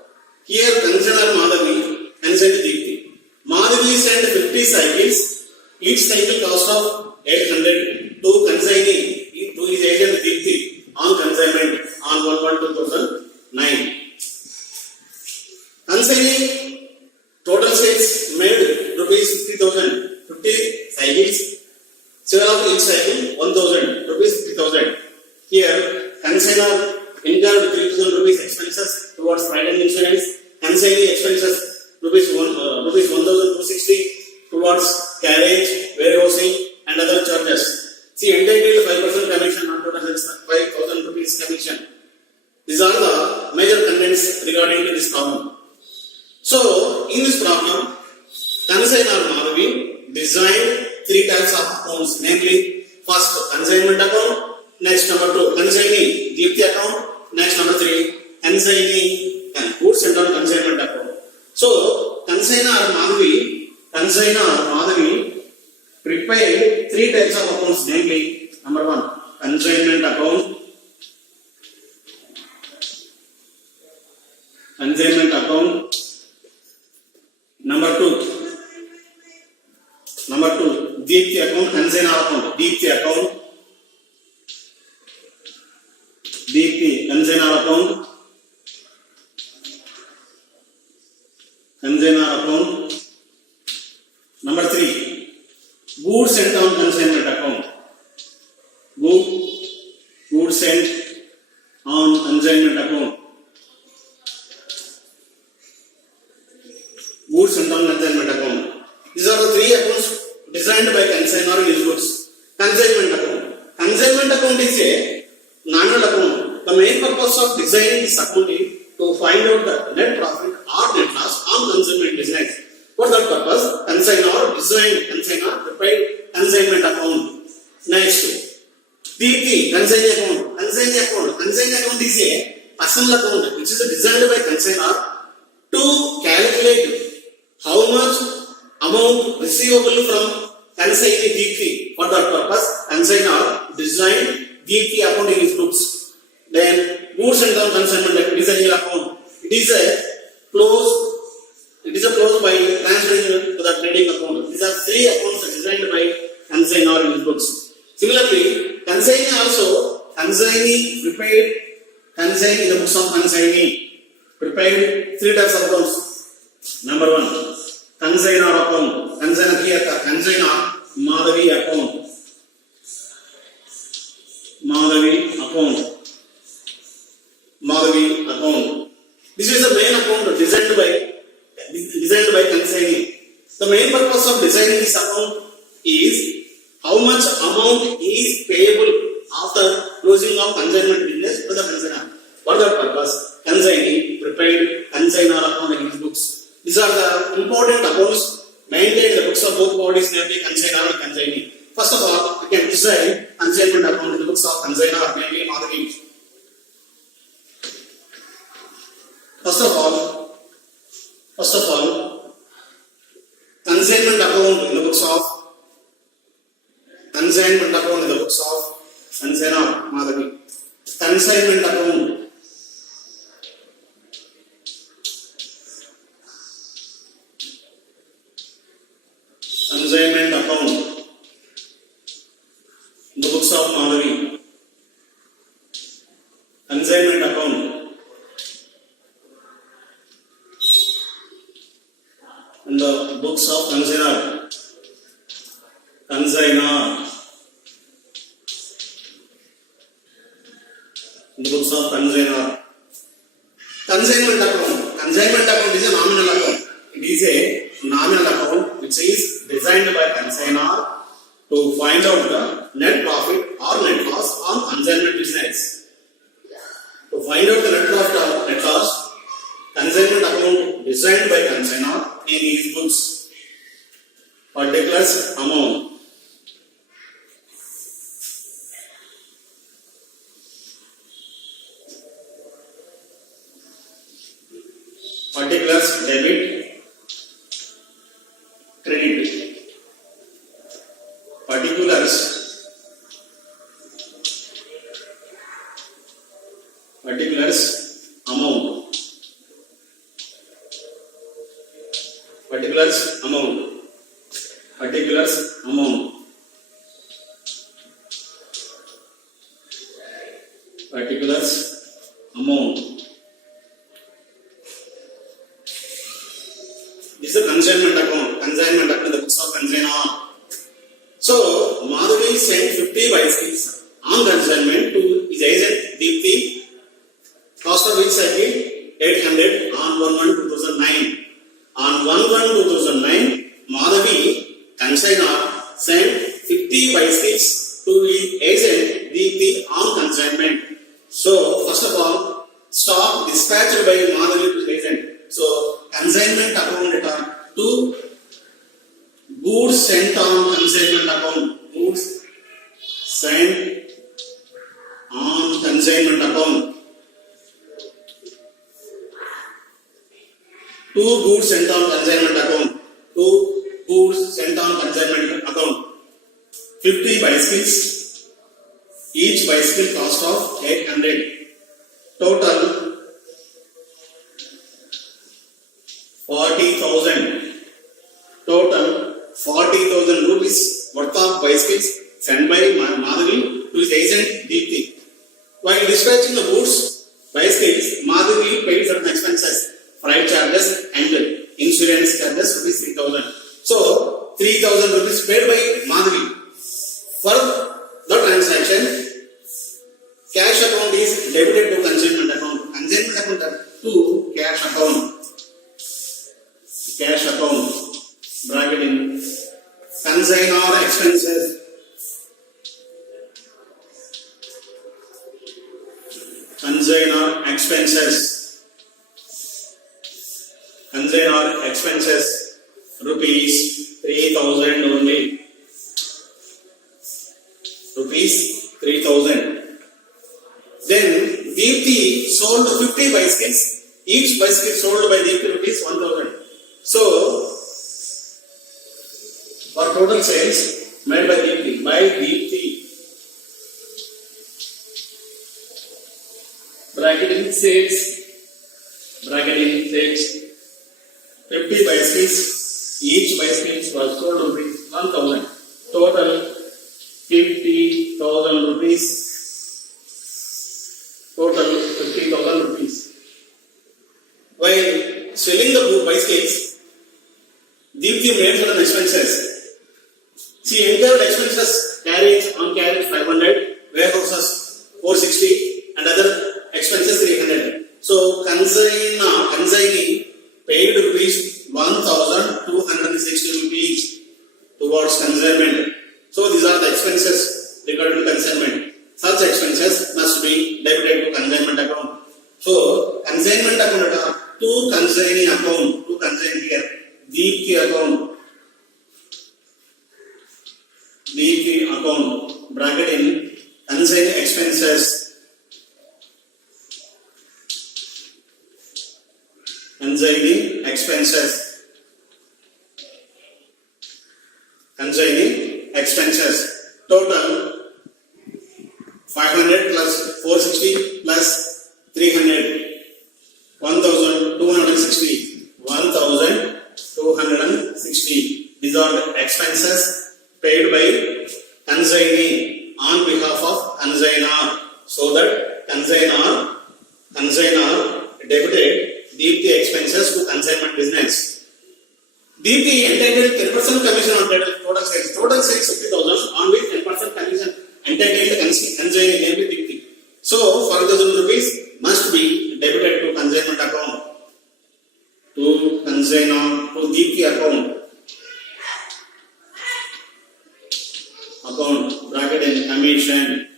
here consider Madhavi, consider Deepthi. Madhavi sent 50 cycles, each cycle cost of 800 to consignee, to his agent Deepthi on consignment on 1/1/2009. Consignee total sales made rupees 50,000, 50 cycles, sale of each cycle 1,000 rupees 50,000. Here consignor incurred 3,000 rupees expenses towards pride and insurance, consignee expenses rupees 1,260 towards carriage, warehousing and other charges. See, entitled 5% commission on total sales 5,000 rupees commission. These are the major contents regarding to this problem. So, in this problem, consignor Madhavi designed 3 types of accounts, namely first consignment account, next number 2 consignee Deepthi account, next number 3 consignee goods and on consignment account. So, consignor Madhavi prepared 3 types of accounts, namely number 1 consignment account, number 2 Deepthi account, consignor account, Deepthi account, consignor account, number 3 goods sent on consignment account, goods sent on consignment account, goods sent on consignment account. These are the 3 accounts designed by consignor in his books. Consignment account is a manual account. The main purpose of designing this account is to find out the net profit or net loss on consignment business. For that purpose, consignor prepared consignment account. Next, Deepthi consignee account. Consignee account is a personal account which is designed by consignor to calculate how much amount receivable from consignee Deepthi. For that purpose, consignor designed Deepthi account in his books. Then goods and on consignment is a real account. It is a close by transferring to the trading account. These are 3 accounts designed by consignor in his books. Similarly, consignee prepared consignee in the books of consignee prepared 3 types of accounts. Number 1 consignor account, consignor Madhavi account, This is the main account designed by consignee. The main purpose of designing this account is how much amount is payable after closing of consignment business to the consignor. For that purpose, consignee prepared consignor account in his books. These are the important accounts maintained in the books of both bodies, namely consignor and consignee. First of all, we can design consignment account in the books of consignor, namely Madhavi. First of all, consignment account in the books of consignor Madhavi. Consignment account in the books of consignor. Consignor. In the books of consignor. Consignment account. Consignment account is a nominal account. It is a nominal account which is designed by consignor to find out the net profit or net loss on consignment business. To find out the net profit or net loss, consignment account designed by consignor in his books. Particulars amount. Particulars debit, credit. Particulars amount. Particulars amount. Particulars amount. Particulars amount. This is a consignment account. Consignment account in the books of consignor. So Madhavi sent 50 bicycles on consignment to his agent Deepthi. Cost of which cycle 800 on 1/1/2009. On 1/1/2009, Madhavi consignor sent 50 bicycles to his agent Deepthi on consignment. So first of all, stock dispatched by Madhavi to his agent. So consignment account return to goods sent on consignment account. Goods sent on consignment account. Two goods sent on consignment account. Two goods sent on consignment account. 50 bicycles. Each bicycle cost of 800. Total 40,000. Total 40,000 rupees worth of bicycles sent by Madhavi to his agent Deepthi. While dispatching the goods, bicycles, Madhavi paid certain expenses, freight charges and insurance charges rupees 3,000. So 3,000 rupees paid by Madhavi. For the transaction, cash account is debited to consignment account. Consignment account to cash account. Cash account, bracket in consignor expenses. Consignor expenses. Consignor expenses rupees 3,000 only. Rupees 3,000. Then Deepthi sold 50 bicycles. Each bicycle sold by Deepthi rupees 1,000. So, for total sales made by Deepthi, bracket in sales, 50 bicycles, each bicycle was sold rupees 1,000, total 50,000 rupees, While selling the bicycles, Deepthi made certain expenses. She incurred expenses, carriage 500, warehouses 460 and other expenses 300. So consignee paid rupees 1,260 rupees towards consignment. So these are the expenses regarding consignment. Such expenses must be debited to consignment account. So consignment account to consignee account, to consignee here. Deepthi account, bracket in consignee expenses, consignee expenses, total 500 plus 460 plus 300, 1,260. 1,260. These are the expenses paid by consignee on behalf of consignor, so that consignor debited Deepthi expenses to consignment business. Deeply entitled 10% commission on total sales. Total sales 50,000 on which 10% commission entitled the consignee namely Deeply. So 40,000 rupees must be debited to consignment account. To Deeply account. Account bracket in commission.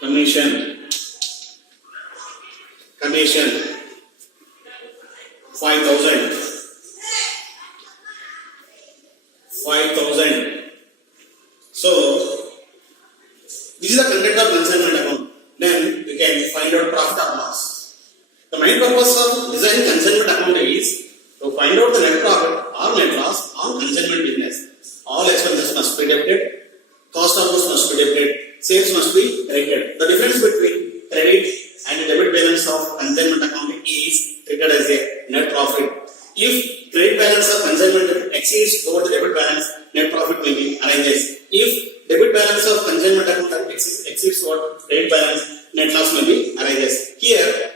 Commission 5,000. So this is the content of consignment account. Then we can find out profit or loss. The main purpose of designing consignment account is to find out the net profit or net loss on consignment business. All expenses must be debited, cost of goods must be debited, sales must be credited. The difference between credit and debit balance of consignment account is treated as a net profit. If credit balance of consignment exceeds over the debit balance, net profit may be arises. If debit balance of consignment account exceeds over credit balance, net loss may be arises. Here,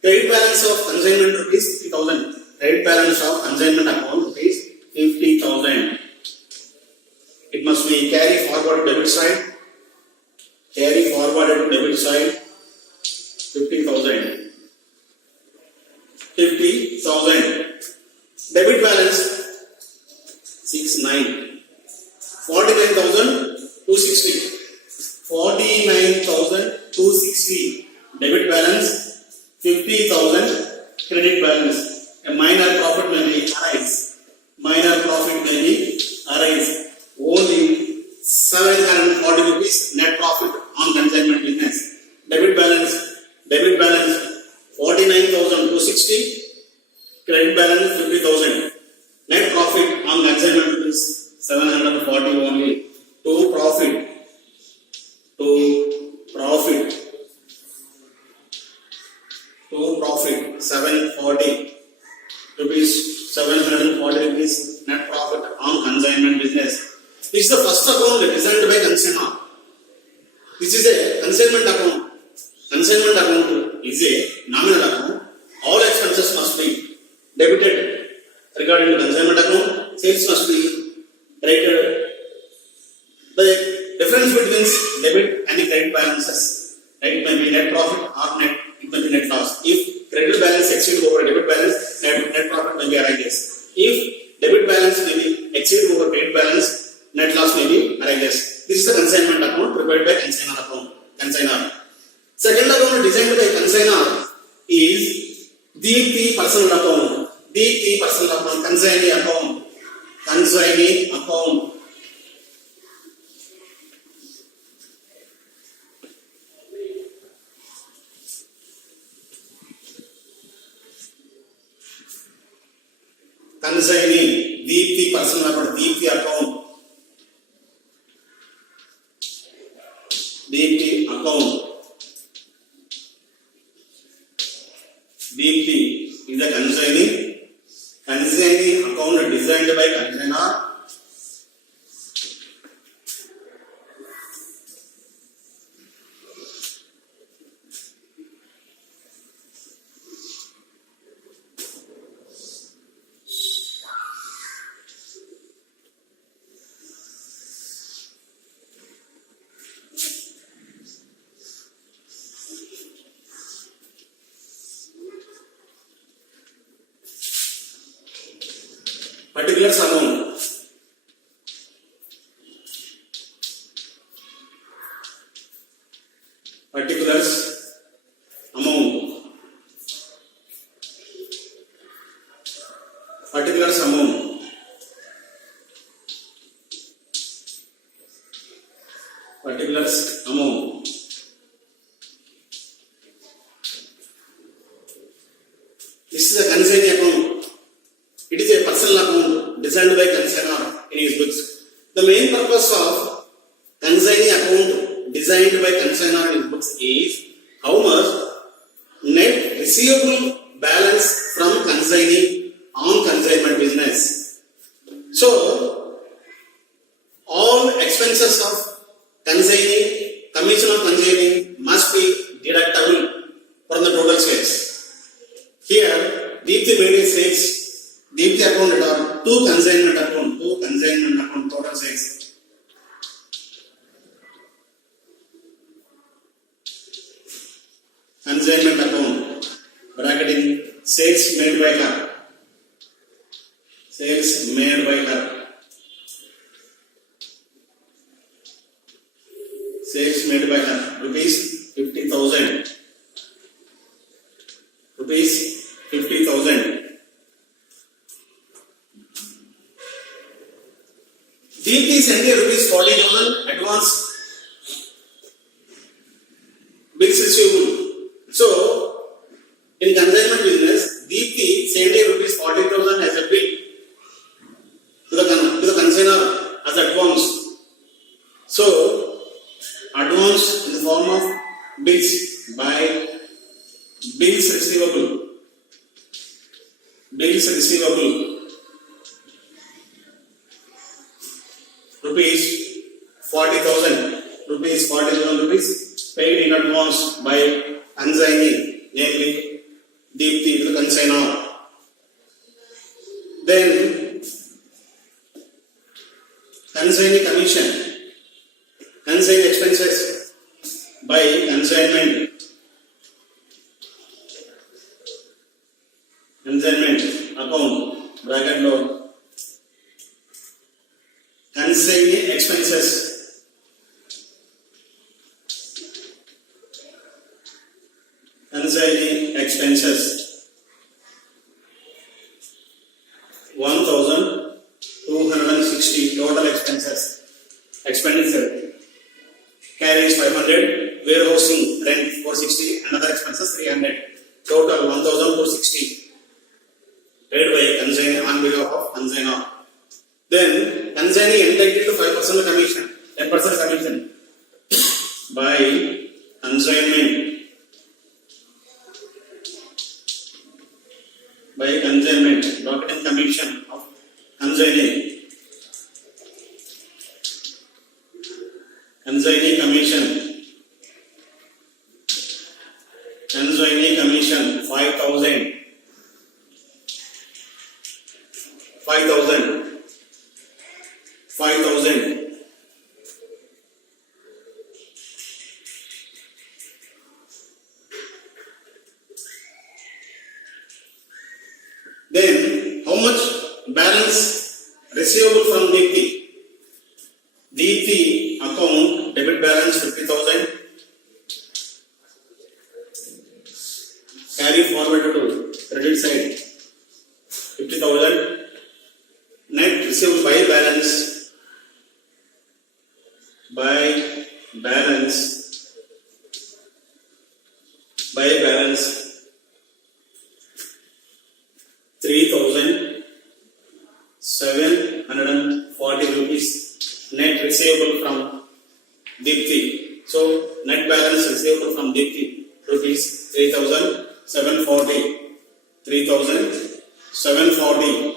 credit balance of consignment rupees 50,000. Credit balance of consignment account rupees 50,000. It must be carry forward to debit side. Carry forward to debit side 50,000. 50,000. Debit balance 69. 49,260. 49,260. Debit balance 50,000. Credit balance. A minor profit may be arise. Minor profit may be arise. Only 740 rupees net profit on consignment business. Debit balance 49,260. Credit balance 50,000. Net profit on consignment is 740 only. To profit 740 rupees. 740 rupees net profit on consignment business. This is the first account designed by consignor. This is a consignment account. Consignment account is a nominal account. All expenses must be debited regarding the consignment account. Sales must be credited. The difference between debit and the credit balances, right? It may be net profit or it may be net loss. If credit balance exceeds over debit balance, net profit may be arises. If debit balance may be exceed over credit balance, net loss may be arises. This is the consignment account prepared by consignor. Second account designed by consignor is Deeply personal account. Deeply personal account. Consignee account. Consignee. Deeply personal account. Deeply account. Deeply account. Deeply is the consignee account designed by consignor. Particulars amount. Particulars amount. Particulars amount. Particulars amount. This is a consignee account. It is a personal account designed by consignor in his books. The main purpose of consignee account designed by consignor in his books is how much net receivable balance from consignee on consignment business. So, all expenses of consignee, commission of consignee must be deductible from the total sales. consignment account, bracketing sales made by her. Sales made by her. Sales made by her. Rupees 50,000. Rupees 50,000. Deeply sent a rupees 40,000 advance bills receivable. So, in consignment business, Deepti sent a rupees 40,000 as a bill to the consignor as advance. So, advance in the form of bills by bills receivable. Bills receivable. Rupees 40,000. Rupees 40,000 rupees paid in advance by consignee, namely Deepti to the consignor. Then consignee commission, consignee expenses by consignment, consignment account bracket loan, consignee expenses. Consignee expenses 1,260 total expenses. Expenditure carriage 500, warehousing rent 460, and other expenses 300. Total 1,260 paid by consignee on behalf of consignor. Then consignee entitled to 5% commission, 10% commission by consignment. By consignment, docketing commission of consignee. Consignee commission. Consignee commission 5,000. 5,000. 5,000. Then, how much balance receivable from Deepti? Deepti account debit balance 50,000. Carry forward to credit side 50,000. Net receivable by balance. By balance. By balance. 3,740 rupees net receivable from Deepti. So net balance receivable from Deepti rupees 3,740. 3,740.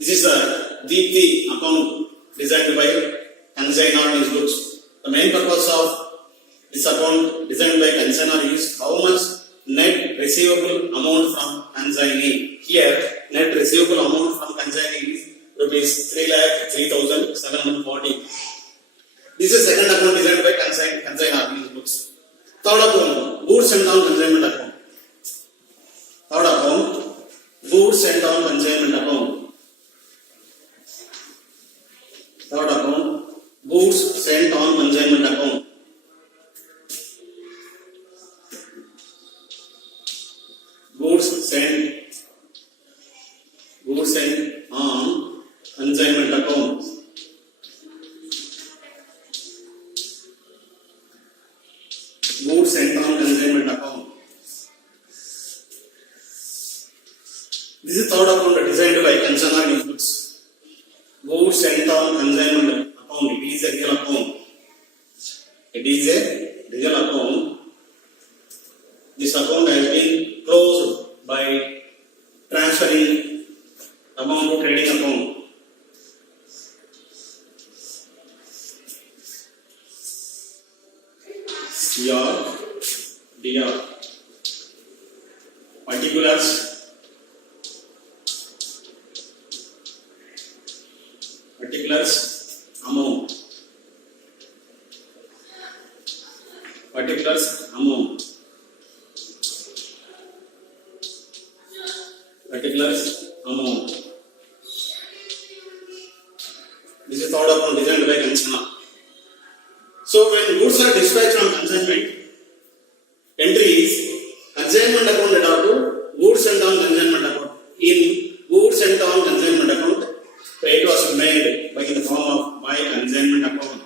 This is a Deepti account designed by consignor in his books. The main purpose of this account designed by consignor is how much net receivable amount from consignee. Here, net receivable amount from consignee is rupees 3,03,740. This is second account designed by consignor in his books. Third account, goods sent on consignment account. Third account, goods sent on consignment account. Third account, goods sent on consignment account. Goods sent on consignment account. Goods sent on consignment account. This is third account designed by consignor in books. Goods sent on consignment account. It is a real account. It is a real account. This account has been closed by transferring amount to trading account. CR, DR. Particulars. Particulars amount. particulars amount. Particulars amount. This is thought upon designed by consumer. So when goods are dispatched from consignment, entry is consignment account data to goods sent on consignment account. In goods sent on consignment account, payment was made by the form of by consignment account.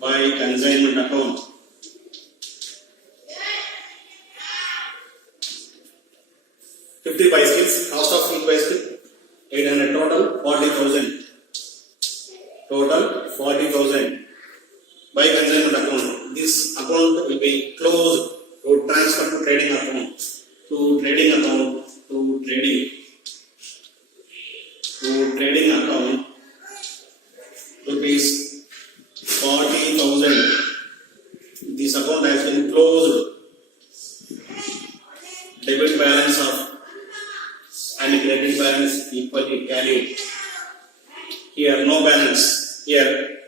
By consignment account. $50 bicycles, cost of each bicycle 800, total 40,000. Total 40,000 by consignment account. This account will be closed to transfer to trading account. To trading account. To trading account. Rupees 40,000. This account has been closed. Debit balance of and credit balance equally carried. Here no balance. Here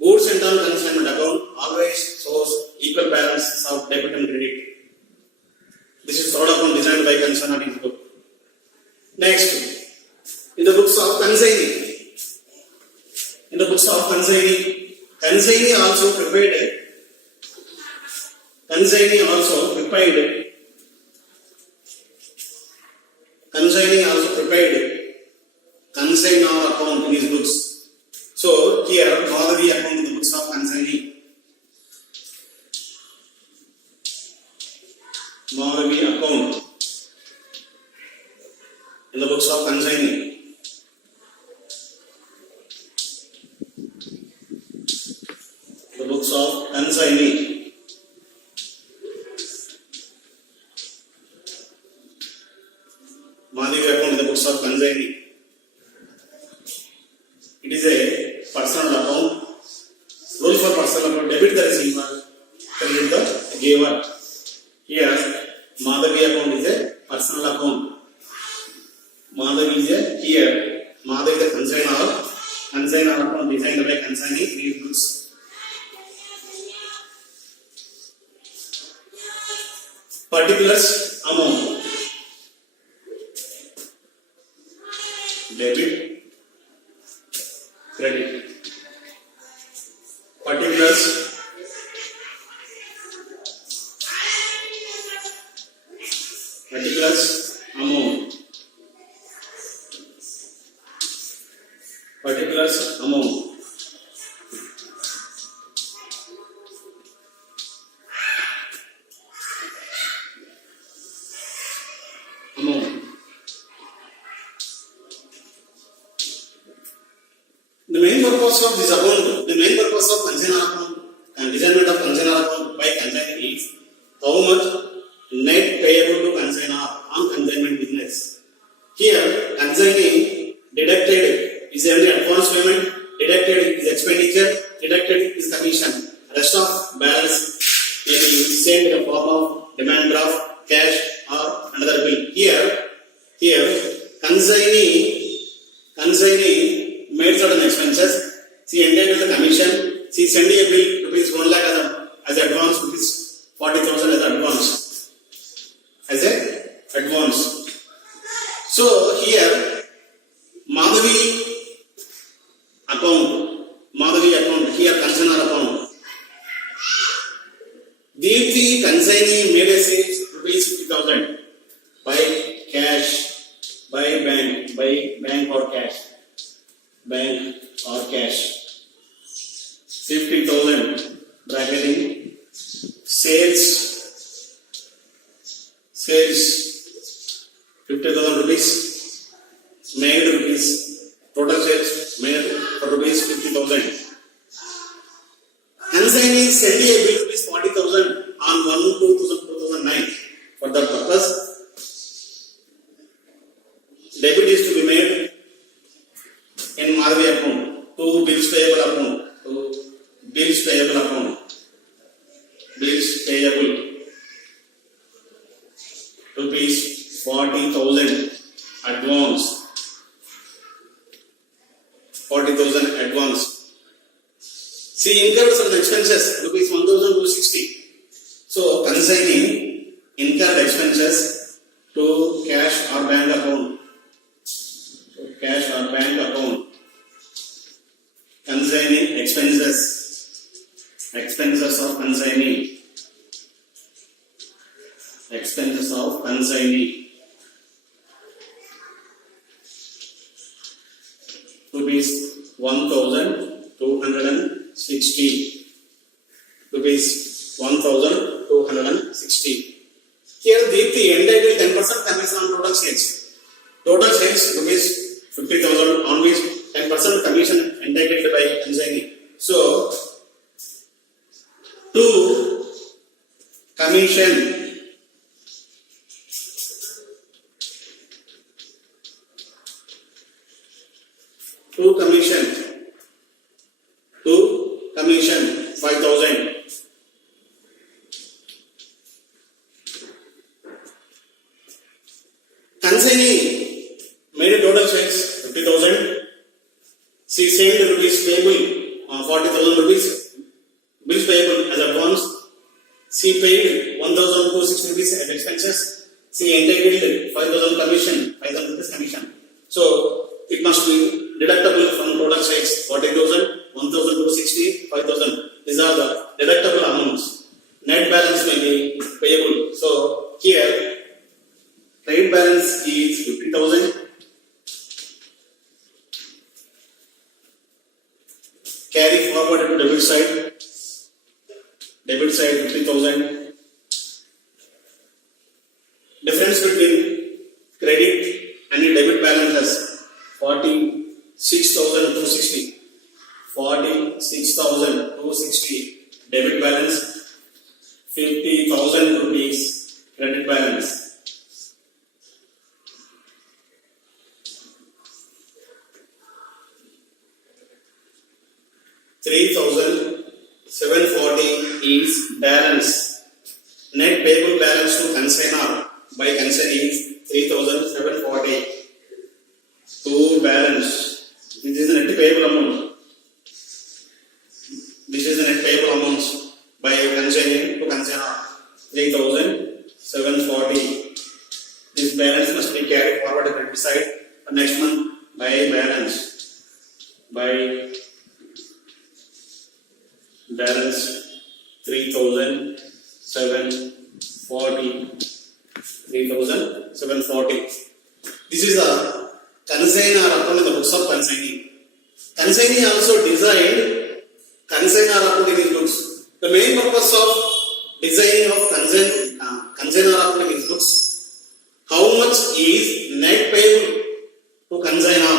goods sent on consignment account always shows equal balance of debit and credit. This is thought upon designed by consignor in book. Next, in the books of consignee. In the books of consignee, consignee also prepared. Consignee also prepared. Consignee also prepared consignor account in his books. So here Madhavi account in the books of consignee. Madhavi account in the books of consignee. The books of consignee. Madhavi account in the books of consignee. It is a personal account. Rule for personal account: debit the receiver, credit the giver. Here, Madhavi account is a personal account. Madhavi is a here. Madhavi is a consignor. Consignor account designed by consignee in his books. Particulars amount. Debit, credit. Particulars amount. Particulars amount. The main purpose of this account, the main purpose of consignor account and designment of consignor account by consignee is how much net payable to consignor on consignment business. Here, consignee deducted is only advance payment, deducted is expenditure, deducted is commission. Rest of balance may be sent in the form of demand draft, cash or another bill. Here, consignee made certain expenses. She entitled the commission. She sent a bill rupees 1 lakh as advance, rupees 40,000 as advance. As a advance. So here Madhavi account, here consignor account. Deepthi consignee made a sales rupees 50,000 by cash, by bank or cash. Bank or cash. 50,000 bracketing sales 50,000 rupees made rupees total sales made for rupees 50,000. Consignee sent a bill rupees 40,000 on 1/2/2009. For that purpose, debit is to be made in Madhavi account to bills payable account. Bills payable rupees 40,000 advance. 40,000 advance. She incurred certain expenses rupees 1,260 consignee. Rupees 1,260. Rupees 1,260. Here Deepthi entitled 10% commission on total sales. Total sales rupees 50,000, on which 10% commission entitled by consignee. So to commission to commission 5,000. Consignee made a total sales 50,000. She sent rupees payable 40,000 rupees. Bills payable as advance. She paid 1,260 rupees as expenses. She entitled 5,000 commission, 5,000 rupees commission. So it must be deductible from total sales 40,000, 1,260, 5,000. These are the deductible amounts. Net balance may be payable. So here trade balance is 50,000. Carry forward to debit side. Debit side 50,000. Difference between credit and debit balance is 46,260. 46,260 debit balance. 50,000 rupees credit balance. $3,740 is balance. Net payable balance to consignor by consignee is 3,740. To balance. This is the net payable amount. This is the net payable amounts by consignee to consignor 3,740. This balance must be carried forward to credit side next month by balance. By balance 3,740. 3,740. This is a consignor account in the books of consignee. Consignee also designed consignor account in his books. The main purpose of designing of consignor account in his books, how much is net payable to consignor.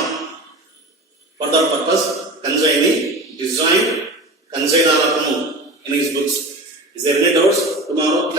For that purpose, consignee designed consignor account in his books. Is there any doubts tomorrow?